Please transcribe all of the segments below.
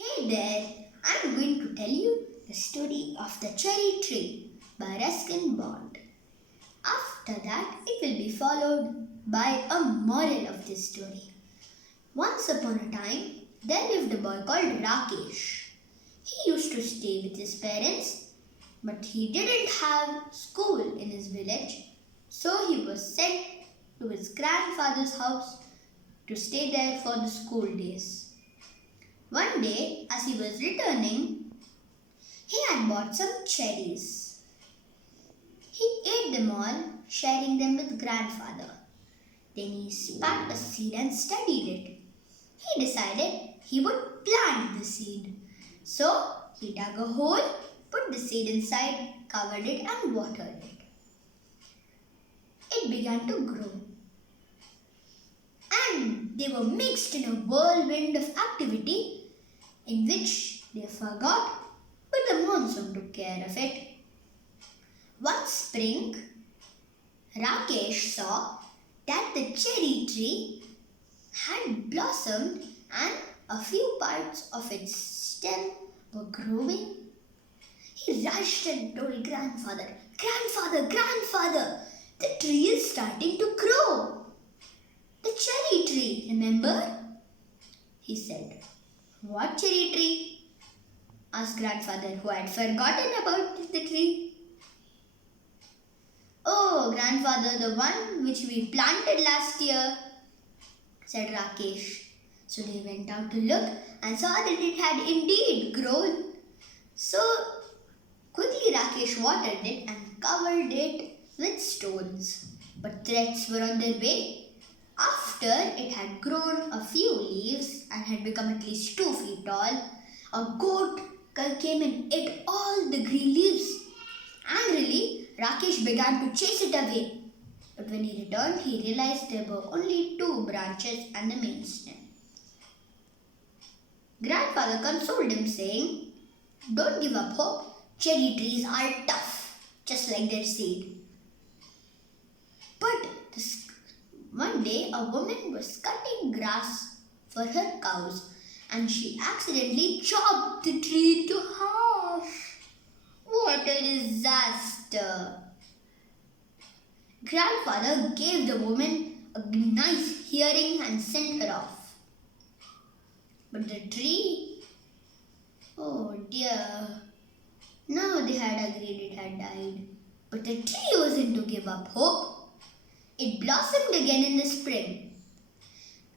Hey there, I'm going to tell you the story of the cherry tree by Ruskin. After that, it will be followed by a moral of this story. Once upon a time, there lived a boy called Rakesh. He used to stay with his parents, but he didn't have school in his village, so he was sent to his grandfather's house to stay there for the school days. One day, as he was returning, he had bought some cherries. He ate them all, sharing them with grandfather. Then he spat a seed and studied it. He decided he would plant the seed. So, he dug a hole, put the seed inside, covered it and watered it. It began to grow. And they were mixed in a whirlwind of activity in which they forgot, but the monsoon took care of it. One spring, Rakesh saw that the cherry tree had blossomed and a few parts of its stem were growing. He rushed and told grandfather, Grandfather, the tree is starting to grow. The cherry tree, remember? He said. What cherry tree? Asked grandfather, who had forgotten about the tree. Oh, grandfather, the one which we planted last year, said Rakesh. So they went out to look and saw that it had indeed grown. So quickly Rakesh watered it and covered it with stones. But threats were on their way. After it had grown a few leaves and had become at least 2 feet tall, a goat came and ate all the green leaves. Angrily, Rakesh began to chase it away. But when he returned, he realized there were only 2 branches and the main stem. Grandfather consoled him, saying, Don't give up hope. Cherry trees are tough, just like their seed. But one day, a woman was cutting grass for her cows and she accidentally chopped the tree into half. What a disaster! Grandfather gave the woman a nice hearing and sent her off. But the tree, oh dear, now they had agreed it had died. But the tree wasn't to give up hope. It blossomed again in the spring,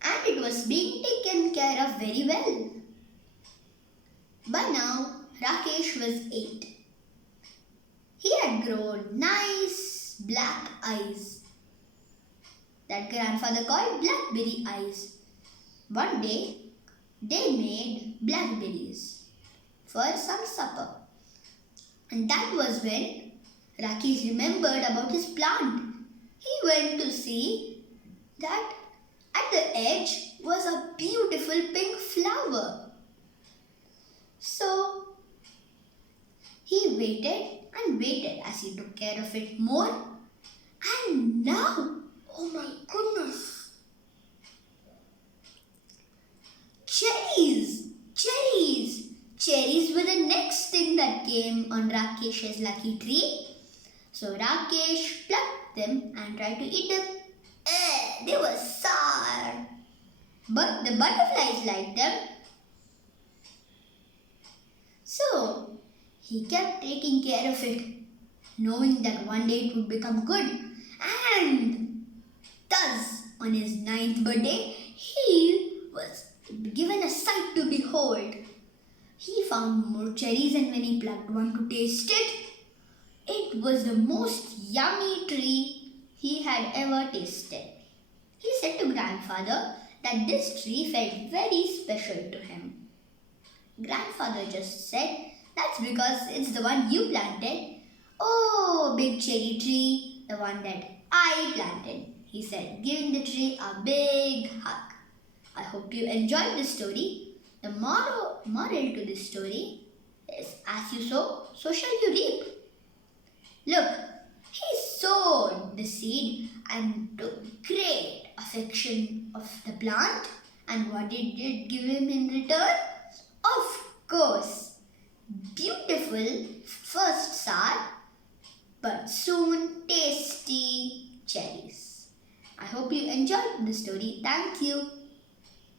and it was being taken care of very well. By now, Rakesh was 8. He had grown nice black eyes that grandfather called blackberry eyes. One day, they made blackberries for some supper. And that was when Rakesh remembered about his plant. He went to see that at the edge was a beautiful pink flower. So he waited and waited as he took care of it more. And now, oh my goodness, cherries were the next thing that came on Rakesh's lucky tree. So Rakesh plucked them and tried to eat them. They were sour. But the butterflies liked them. So he kept taking care of it, knowing that one day it would become good. And thus, on his 9th birthday, he was given a sight to behold. He found more cherries, and when he plucked one to taste it, it was the most yummy tree he had ever tasted. He said to grandfather that this tree felt very special to him. Grandfather just said, That's because it's the one you planted. Oh, big cherry tree, the one that I planted, he said, giving the tree a big hug. I hope you enjoyed this story. The moral to this story is, as you sow, so shall you reap. Look, he sowed the seed and took great affection of the plant. And what did it give him in return? Of course, beautiful first sour, but soon tasty cherries. I hope you enjoyed the story. Thank you.